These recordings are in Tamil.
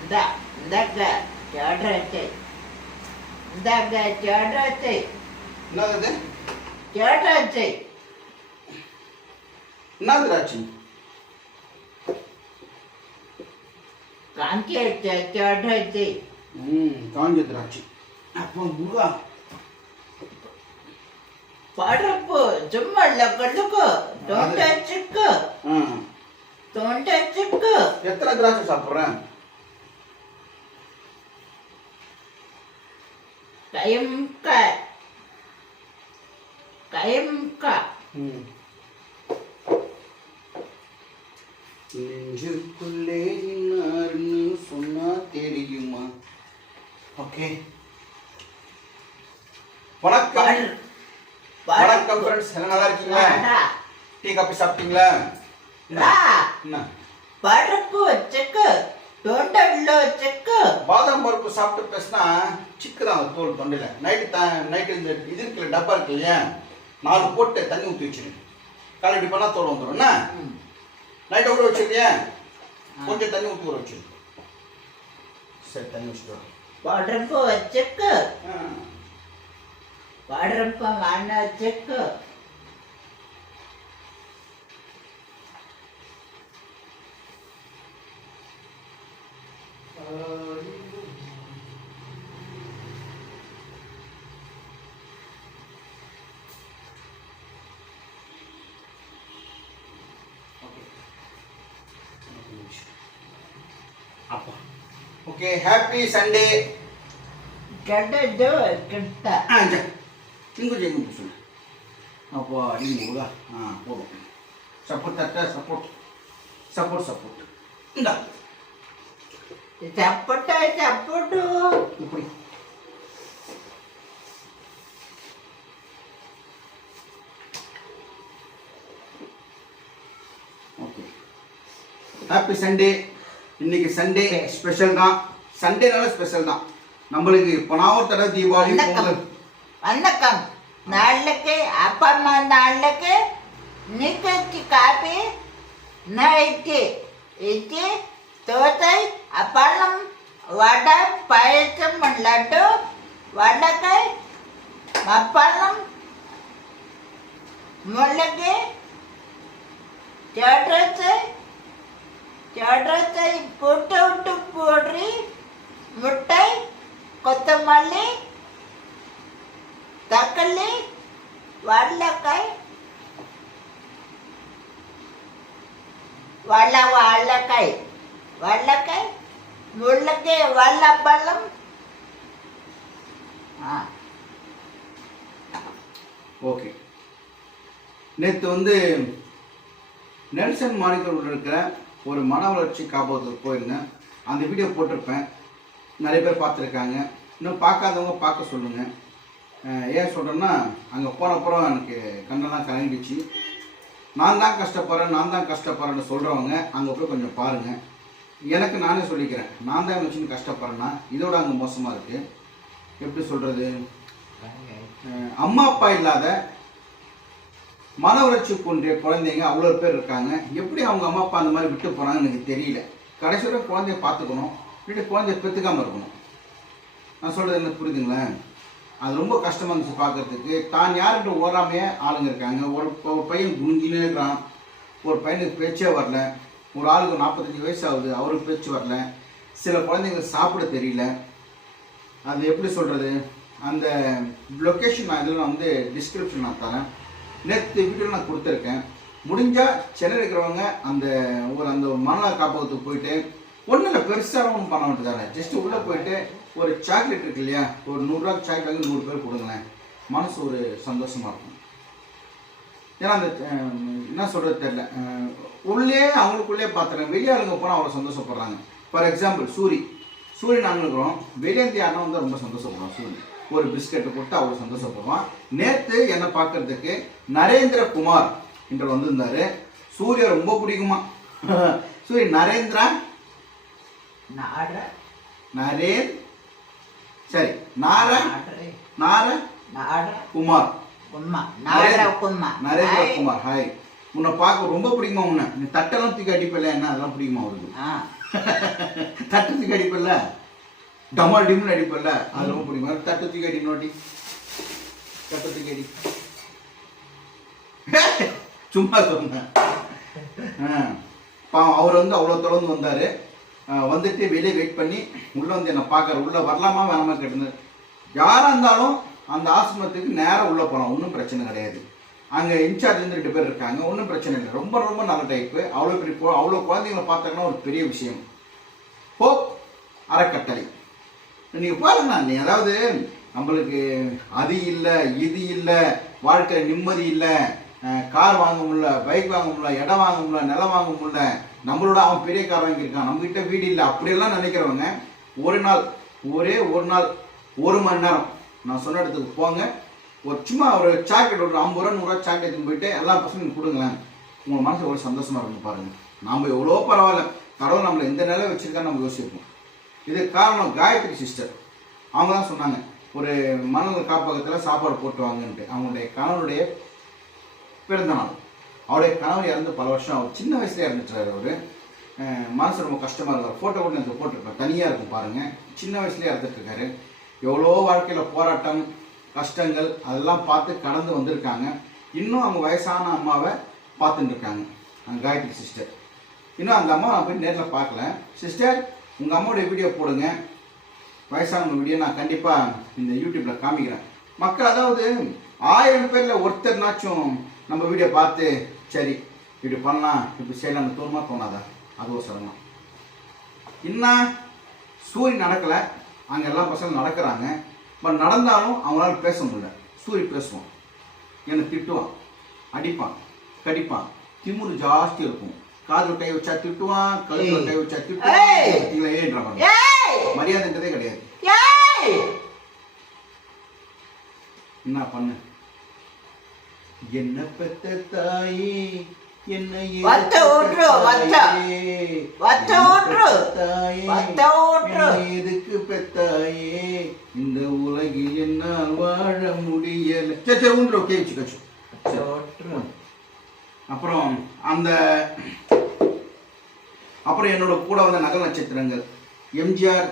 இந்தா இந்தாக்க தேடுறாச்சு. இந்தாக்க தேடுறாச்சு. என்னது தேடுறாச்சு. என்ன திராட்சை? காஞ்சி தேடுறாச்சு. காஞ்ச திராட்சை. அப்போ முருகா பருப்பு சும்மா லக்கலுக்கு தொண்டச்சுக்கு தொண்டச்சுக்கு. எத்தனை திராட்சை சாப்பிட்றேன்? கைமுக்கா கைமுக்கா. நெஞ்சுக்குள்ளே இன்னார்னு சொன்னா தெரியுமா? ஓகே. வணக்கம் வணக்கம் ஃப்ரெண்ட்ஸ், எல்லாம் நல்லா இருக்கீங்களா? டீ காபி சாப்பிட்டீங்களா? என்ன பருப்பு செக்கு தொண்டை செக்கு. பாதாம் பருப்பு சாப்பிட்டு பேசினா சிக்கு தான் தோல் தொண்டையில. நைட்டு இந்த இது இருக்குல்ல, டப்பா இருக்கு இல்லையா, 4 போட்டு தண்ணி ஊற்றி வச்சிருங்க. காலை இப்படி பண்ணா தோல் வந்துடும். என்ன நைட்டை ஊற வச்சிருக்கியா? கொஞ்சம் தண்ணி ஊற்றி ஊற வச்சிருங்க. சரி, தண்ணி வச்சுட்டு பருப்பு செக்கு பருப்பு மண்ண செக்கு. அப்பா ஓகே. Happy Sunday. கெட்டது கிட்ட இங்கு ஜெயிங்க சொல்லு. அப்போ நீங்கள் முருகா போதும். சப்போர்ட் தட்ட சப்போர்ட் சப்போர்ட் சப்போர்ட். இந்தா சப்போட்டா சப்போட்டு இப்படி. ஓகே. Happy Sunday. இன்னைக்கு சண்டே ஸ்பெஷல் தான். சண்டேனால ஸ்பெஷல் தான் நம்மளுக்கு. இப்போ நான் ஒரு தடவை தீபாவளி பொங்கல். வணக்கம். நாளைக்கு அப்பா அம்மா நாளைக்கு நிகழ்ச்சி காப்பி நைட்டு இட்லி தோசை அப்பளம் வடை பாயசம் லட்டு வடக்காய் அப்பளம் மிளகு தேடுறச்சை தேடுறச்சை போட்டு விட்டு போடுறி முட்டை கொத்தமல்லி தக்காளி வாழைக்காய் வாழைக்காய் வாழைக்காய் முள்ளக்காய் வாழைப்பழம். ஓகே. நேற்று வந்து நெல்சன் மாணிக்கரோட இருக்கிற ஒரு மன வளர்ச்சி காப்பகத்துக்கு போயிருந்தேன். அந்த வீடியோ போட்டிருப்பேன். நிறைய பேர் பார்த்துருக்காங்க. இன்னும் பார்க்காதவங்க பார்க்க சொல்லுங்கள். ஏன் சொல்கிறேன்னா, அங்கே போனப்புறம் எனக்கு கண்ணெல்லாம் கலங்கிடுச்சு. நான் தான் கஷ்டப்படுறேன்னு சொல்கிறவங்க அங்கே போய் கொஞ்சம் பாருங்கள். எனக்கு நானே சொல்லிக்கிறேன், நான் தான் வச்சுன்னு கஷ்டப்படுறேன்னா இதோட அங்கே மோசமாக இருக்குது. எப்படி சொல்கிறது, அம்மா அப்பா இல்லாத மன வளர்ச்சி கொண்ட குழந்தைங்க அவ்வளோ பேர் இருக்காங்க. எப்படி அவங்க அம்மா அப்பா அந்த மாதிரி விட்டு போனாங்கன்னு எனக்கு தெரியல. கடைசி வரை குழந்தைய பார்த்துக்கணும், இல்லாட்டி குழந்தைய பெற்றுக்காமல் இருக்கணும். நான் சொல்கிறது என்ன புரியுதுங்களா? அது ரொம்ப கஷ்டமாக இருந்துச்சு பார்க்குறதுக்கு. தான் யார்கிட்ட ஓராமையே ஆளுங்க இருக்காங்க. ஒரு பையன் குனிஞ்சினே இருக்கிறான், ஒரு பையனுக்கு பேச்சே வரல, ஒரு ஆளுக்கு 45 வயசு ஆகுது, அவருக்கு பேச்சு வரல, சில குழந்தைங்க சாப்பிட தெரியல. அது எப்படி சொல்கிறது, அந்த லொக்கேஷன் நான் இதில் வந்து டிஸ்கிரிப்ஷன் நான் தரேன். நேற்று வீடியோவில் நான் கொடுத்துருக்கேன். முடிஞ்சால் சென்னை இருக்கிறவங்க அந்த மனநல காப்பகத்துக்கு போயிட்டு ஒன்றும் இல்லை, பெருசாக ஒன்றும் பண்ண வேண்டியதானே. ஜஸ்ட்டு உள்ளே போயிட்டு ஒரு சாக்லேட் இருக்கு இல்லையா, ஒரு 100 ரூபா சாக்லேட் வாங்கி 100 பேர் கொடுங்களேன். மனசு ஒரு சந்தோஷமாக இருக்கும். ஏன்னா அந்த என்ன சொல்கிறது தெரில, உள்ளே அவங்களுக்குள்ளே பார்த்துறேன். வெளியாளுங்க போனால் அவ்வளோ சந்தோஷப்படுறாங்க. ஃபார் எக்ஸாம்பிள் சூரி நாங்கள் இருக்கிறோம், வெளியேந்து யாருன்னா வந்து ரொம்ப சந்தோஷப்படுறோம். சூரி ஒரு பிஸ்கெட்டை போட்டு அவ்வளோ சந்தோஷப்படுவான். நேற்று என்னை பார்க்கறதுக்கு நரேந்திரகுமார் என்ற வந்திருந்தார். சூர்யா ரொம்ப பிடிக்குமா. சூரிய நரேந்திரா சரி குமார் நரேந்திரகுமார். ஹாய், உன்னை பார்க்க ரொம்ப பிடிக்குமா? உன்னை நீ தட்டெல்லாம் தூக்கி அடிப்பல என்ன, அதெல்லாம் பிடிக்குமா அவருக்கு? தட்டு தூக்கி அடிப்பல்ல, டமால் டிம்னு அடிப்பல்ல, அது ரொம்ப பிடிக்கும். தட்டு தூக்கி அடி நோட்டி, தட்டு தூக்கி அடி. சும்மா சொன்னேன். பாவம் அவர் வந்து அவ்வளோ தொடர்ந்து வந்தார். வந்துட்டு வெளியே வெயிட் பண்ணி உள்ளே வந்து என்னை பார்க்குற, உள்ளே வரலாமா வேணாமா கேட்டிருந்தார். யாராக இருந்தாலும் அந்த ஆசிரமத்துக்கு நேராக உள்ளே போகலாம், ஒன்றும் பிரச்சனை கிடையாது. அங்கே இன்சார்ஜ் வந்து 2 பேர் இருக்காங்க, ஒன்றும் பிரச்சனை இல்லை. ரொம்ப ரொம்ப நல்ல டைப்பு. அவ்வளோ பெரிய அவ்வளோ குழந்தைங்களை பார்த்தாங்கன்னா ஒரு பெரிய விஷயம். ஹோப் அறக்கட்டளை நீங்கள் பாருங்கண்ணா. நீ அதாவது நம்மளுக்கு அது இல்லை இது இல்லை, வாழ்க்கை நிம்மதி இல்லை, கார் வாங்க முடியல, பைக் வாங்க முடியல, இடம் வாங்க முடியல, நிலம் வாங்க முடியல, நம்மளோட அவன் பெரிய கார் வாங்கியிருக்கான், நம்மகிட்ட வீடு இல்லை, அப்படியெல்லாம் நினைக்கிறவங்க ஒரு நாள், ஒரே ஒரு நாள் 1 மணி நேரம் நான் சொன்ன இடத்துக்கு போங்க. ஒரு சும்மா ஒரு சாக்லேட், ஒரு 50 ரூபா 100 ரூபா சாக்லேட் போயிட்டு எல்லா பசங்களும் கொடுங்களேன். உங்கள் மனசு எவ்வளோ சந்தோஷமாக இருக்கும் பாருங்கள். நம்ம எவ்வளோ பரவாயில்ல, கடவுள் நம்மளை எந்த நிலை வச்சுருக்கான்னு நம்ம யோசிப்போம். இதுக்கு காரணம் காயத்ரி சிஸ்டர். அவங்க தான் சொன்னாங்க ஒரு மனநல காப்பகத்தில் சாப்பாடு போட்டு வாங்கன்ட்டு. அவங்களுடைய கணவனுடைய பிறந்த நாள். அவருடைய கணவர் இறந்து பல வருஷம், அவர் சின்ன வயசுல இறந்துட்டார். அவர் மனசு ரொம்ப கஷ்டமாக இருக்கார். ஃபோட்டோ கூட எனக்கு போட்டிருப்பேன், தனியாக இருக்கும் பாருங்கள். சின்ன வயசுலேயே இறந்துட்டுருக்காரு. எவ்வளோ வாழ்க்கையில் போராட்டம் கஷ்டங்கள் அதெல்லாம் பார்த்து கடந்து வந்திருக்காங்க. இன்னும் அவங்க வயசான அம்மாவை பார்த்துட்டு இருக்காங்க, அந்த காயத்ரி சிஸ்டர். இன்னும் அந்த அம்மா நான் போய் நேரில் பார்க்கல. சிஸ்டர், உங்கள் அம்மாவுடைய வீடியோ போடுங்க, வயசானவங்க வீடியோ நான் கண்டிப்பாக இந்த யூடியூப்பில் காமிக்கிறேன். மக்கள் அதாவது 1000 பேரில் ஒருத்தர்னாச்சும் நம்ம வீடியோ பார்த்து சரி இப்படி பண்ணலாம், இப்படி செய்யலாம்னு தோணுமா தோணாதா? அது ஒரு சிரமம். இன்னும் சூரியன் நடக்கலை, அங்கே எல்லா பசங்களும் நடக்கிறாங்க. பட் நடந்தாலும் அவங்களால பேச முடியல. சூரிய பேசுவான், என்னை திட்டுவான், அடிப்பான், கடிப்பான், திமுரு ஜாஸ்தி இருக்கும். காதில் கை வச்சா திட்டுவான், கழுத்தில் கை வச்சா திட்டுவான். ஏன்ற மரியாதைன்றதே கிடையாது. என்ன பண்ணு? என்ன பெத்த தாயே, என்னை எதுக்கு பெத்தாயே, இந்த உலகில் என்னால் வாழ முடியல. சரி உண்டு ஓகே வச்சு. அப்புறம் அந்த அப்புறம் என்னோட கூட வந்த நகல் நட்சத்திரங்கள் எம்ஜிஆர்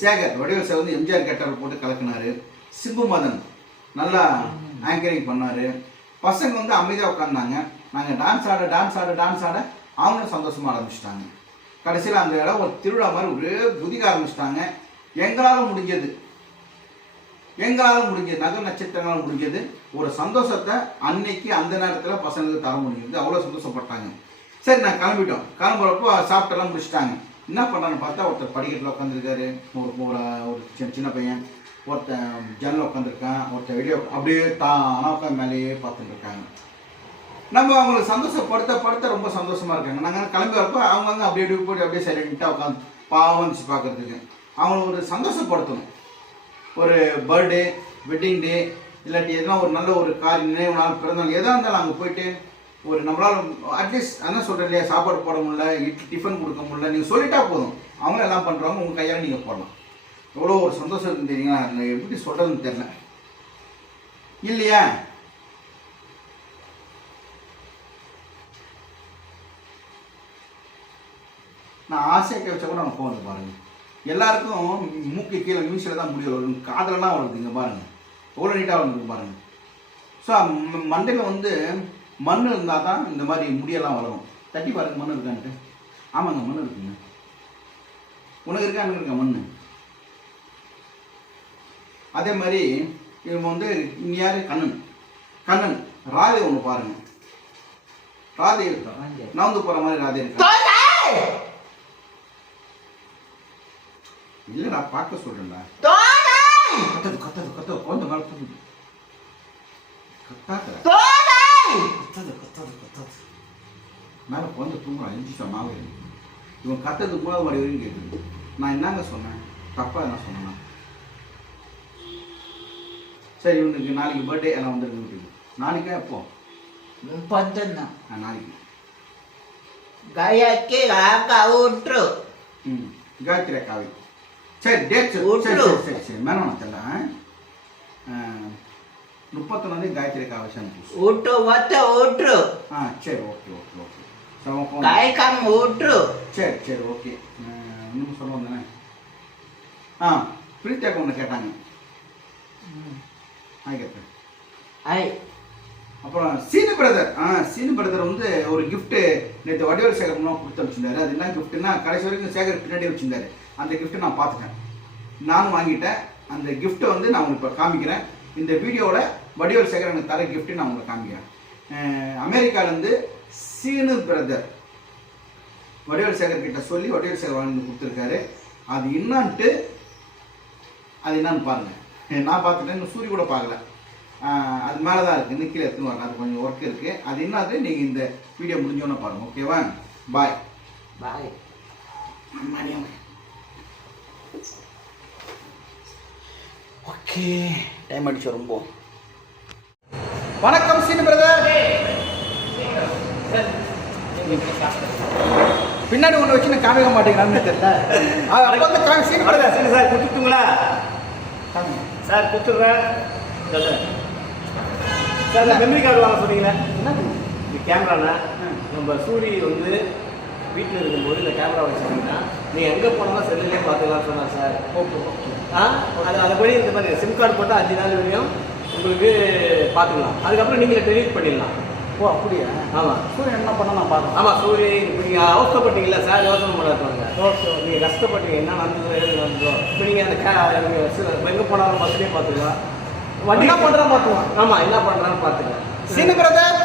சேகர், வடிவேல் சார் வந்து எம்ஜிஆர் கேட்டார் போட்டு கலக்கினாரு. சிம்பு மதன் நல்லா ஆங்கரிங் பண்ணாரு. பசங்க வந்து அமைதியாக உட்காந்தாங்க. நாங்கள் டான்ஸ் ஆட அவங்களும் சந்தோஷமாக ஆரம்பிச்சிட்டாங்க. கடைசியில் அந்த இடம் ஒரு திருவிழா மாதிரி ஒரே குதிக்க ஆரம்பிச்சிட்டாங்க. எங்களால் முடிஞ்சது நகர் நட்சத்திரங்களால் முடிஞ்சது ஒரு சந்தோஷத்தை அன்னைக்கு அந்த நேரத்தில் பசங்களுக்கு தர முடிஞ்சது. அவ்வளோ சந்தோஷப்பட்டாங்க. சரி நான் கிளம்புறப்போ சாப்பிட்டெல்லாம் முடிச்சிட்டாங்க. என்ன பண்ணுறான்னு பார்த்தா ஒருத்தர் படிக்கட்டில் உட்காந்துருக்காரு, ஒரு சின்ன பையன், ஒருத்தன் ஜன்னல் உட்காந்துருக்கான், ஒருத்தர் வெளியே அப்படியே அனாக்கா மேலேயே பார்த்துட்டு இருக்காங்க. நம்ம அவங்களை சந்தோஷப்படுத்த ரொம்ப சந்தோஷமாக இருக்காங்க. நாங்கள் கிளம்பி வரப்போ அவங்க அப்படியே போட்டு அப்படியே சைலண்ட்டாக உட்காந்து பாவம் வந்துச்சு பார்க்குறதுக்கு. அவங்கள ஒரு சந்தோஷப்படுத்தணும். ஒரு பர்த்டே, வெட்டிங் டே, இல்லாட்டி எதனா ஒரு நல்ல ஒரு நினைவு நாள், பிறந்தநாள், எதாக இருந்தாலும் அங்கே போயிட்டு ஒரு நம்மளால் அட்லீஸ்ட் என்ன சொல்கிறேன் இல்லையா, சாப்பாடு போட முடியல, டிஃபன் கொடுக்க முடியல, நீங்கள் சொல்லிட்டா போதும், அவங்களும் எல்லாம் பண்ணுறவங்க உங்கள் கையால் நீங்கள் போடலாம். எவ்வளோ ஒரு சந்தோஷம் இருக்குன்னு தெரியுங்களா? அந்த எப்படி சொல்கிறதுன்னு தெரில இல்லையா? நான் ஆசையாக வச்சா கூட நம்ம போகிறது பாருங்கள். எல்லாருக்கும் மூக்கு கீழே மியூசியில் தான் முடிவு வரும், காதலெல்லாம் வருது. இங்கே பாருங்கள் எவ்வளோ நீட்டாக வந்துருக்கு பாருங்கள். ஸோ மண்டையில் வந்து மண் இருந்தால் தான் இந்த மாதிரி முடியெல்லாம் வளரும். தட்டி பாருங்கள் மண் இருக்கான்ட்டு. ஆமாங்க மண் இருக்குங்க. உனக்கு இருக்கா எனக்கு இருக்கா மண்? அதே மாதிரி இவங்க வந்து யார் கண்ணன் ராதை ஒன்று பாருங்கள். ராதை இருக்கா, நவந்து போகிற மாதிரி ராதை இருக்கா? இல்லை நான் பார்க்க சொல்கிறேன்டா. கத்தது குழந்தை மேலே கத்தாது மேலே குழந்தை தூங்குறான். எஞ்சி சொன்னாவே இவன் கத்தது 3வது மாடி வரைக்கும் கேட்குது. நான் என்னங்க சொன்னேன்? தப்பாக என்ன சொன்னேன்னா? சரி இவனுக்கு நாளைக்கு பர்த்டே எல்லாம் வந்துருக்கு வீட்டுக்கு. நாளைக்கா எப்போ? 11 நாளைக்கு காயத்ரி காவி. சரி டேட் சரி மேலே தெரியல. 31 காயத்ரி காவி. சரி ஓகே. காய்க்காம விட்டுரு. சரி சரி ஓகே. இன்னும் சொல்ல வந்தேனே. பிரீத்தியாக்கு ஒன்று கேட்டாங்க. கேட்பேன். அப்புறம் சீனு பிரதர் வந்து ஒரு கிஃப்ட்டு நேற்று வடிவேல் சேகர் மூலம் கொடுத்து வச்சுருந்தாரு. அது என்ன கிஃப்ட்டுன்னா கடைசி வரைக்கும் சேகர் பின்னாடி வச்சுருந்தாரு. அந்த கிஃப்ட்டு நான் பார்த்துட்டேன், நானும் வாங்கிட்டேன். அந்த கிஃப்ட்டை வந்து நான் உங்களுக்கு இப்போ காமிக்கிறேன். இந்த வீடியோவில் வடிவேல் சேகர் எனக்கு தர கிஃப்ட்டு நான் உங்களுக்கு காமிக்கிறேன். அமெரிக்காவிலேருந்து சீனு பிரதர் வடிவேல் சேகர் கிட்ட சொல்லி வடிவேல் சேகர் வாங்கி கொடுத்துருக்காரு. அது என்னன்னு பாருங்கள். நான் பார்த்துட்டேன், இன்னும் சூரிய கூட பார்க்கல. அது மேலே தான் இருக்குது, இன்னும் கீழே எடுத்துன்னு வரல. அது கொஞ்சம் ஒர்க் இருக்குது. அது என்னது நீங்கள் இந்த வீடியோ முடிஞ்சோன்னே பாருங்கள். ஓகேவா? பாய் பாய். ஓகே, டைம் அடிச்சு ரொம்ப. வணக்கம் சீனு பிரதர். பின்னாடி ஒன்று வச்சு நான் காமிக்க மாட்டேங்கிறான்னு தெரியல. சீனு பிரதர் சார் கொடுத்துங்களா? சார் கொடுத்துட்றேன். சார் மெமரி கார்டு வாங்க சொன்னீங்களே, இந்த கேமராண்ணா நம்ம சூரி வந்து வீட்டில் இருக்கும்போது இந்த கேமரா வச்சுருந்தீங்கன்னா நீங்கள் எங்கே போனாலும் செல்லுலேயே பார்த்துக்கலாம்னு சொன்னார் சார். Okay okay. அதுபடி இந்த மாதிரி சிம் கார்டு போட்டால் 5 நாள் வரையும் உங்களுக்கு பார்த்துக்கலாம். அதுக்கப்புறம் நீங்கள் டெலிட் பண்ணிடலாம். ஓ அப்படியா? ஆமாம். சூரியன் என்ன பண்ண நான் பார்க்கலாம். ஆமாம் சூரிய நீங்கள் அவசரப்பட்டீங்களா சார்? யோசனை பண்ணாங்க. ஓகே. நீங்கள் கஷ்டப்பட்டீங்க, என்ன நடந்ததோ எது நடந்ததோ. இப்போ நீங்கள் அந்த எங்கே போனாலும் பஸ்லேயே பார்த்துக்கலாம். வண்டி என்ன பண்ணுறான்னு பார்த்துக்கலாம். ஆமாம், என்ன பண்ணுறான்னு பார்த்துக்கலாம். சீனு பிரதர்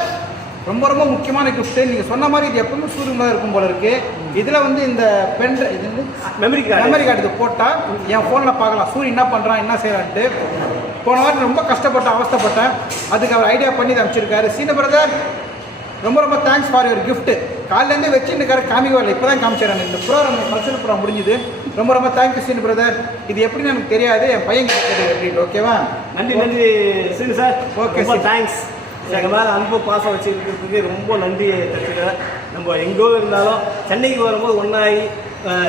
ரொம்ப ரொம்ப முக்கியமான கிஃப்ட்டு. நீங்கள் சொன்ன மாதிரி இது எப்பவுமே சூரியன் இருக்கும் போல இருக்குது. இதில் வந்து இந்த பென் இது வந்து மெமரி கார்டு இது போட்டால் என் ஃபோனில் பார்க்கலாம் சூரியன் என்ன பண்ணுறான் என்ன செய்யலான்ட்டு. போன வாரம் ரொம்ப கஷ்டப்பட்டேன், அவஸ்தப்பட்டேன். அதுக்கு அவர் ஐடியா பண்ணி அமைச்சிருக்காரு. சீனு பிரதர் ரொம்ப ரொம்ப தேங்க்ஸ் ஃபார் யுவர் கிஃப்ட்டு. காலையிலேருந்து வச்சு இந்த காமிக்க வரல, இப்போ தான் காமிச்சிடறாங்க. இந்த ப்ரோக்ராம் கல்ச்சரல் ப்ரோக்ராம் முடிஞ்சுது. ரொம்ப ரொம்ப தேங்க்யூ சீனு பிரதர். இது எப்படின்னு எனக்கு தெரியாது, என் பையன் கிட்ட எப்படின்னு. ஓகேவா? நன்றி சீனு சார். Okay, thanks. எங்கள் மேலே அன்பு பாசம் வச்சுக்கிறதுக்கு ரொம்ப நன்றி தெரிஞ்சுக்கிறேன். நம்ம எங்கோ இருந்தாலும் சென்னைக்கு வரும்போது ஒன்றாகி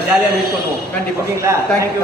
ஜாலியாக மீட் பண்ணுவோம். கண்டிப்பாக. ஓகேங்களா? தேங்க்யூ.